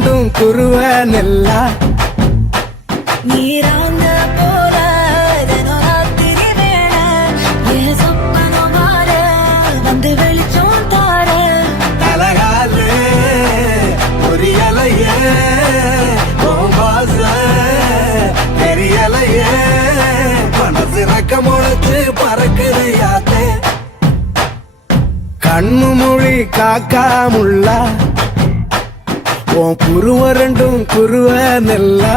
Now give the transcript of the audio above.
ரெண்டும் குருவ நெல்லா நீராங்க போல ராத்திரி வேள என் சொப்பனம் மாற வந்து வெளிச்சம் தார அழகாலே புரியலையே பாச தெரியலையே மனசு ரக்க முளைச்சு பறக்குது யாத்தே கண்ணு மொழி காக்காமுள்ளா உன் குருவ ரெண்டும் குருவ நெல்லா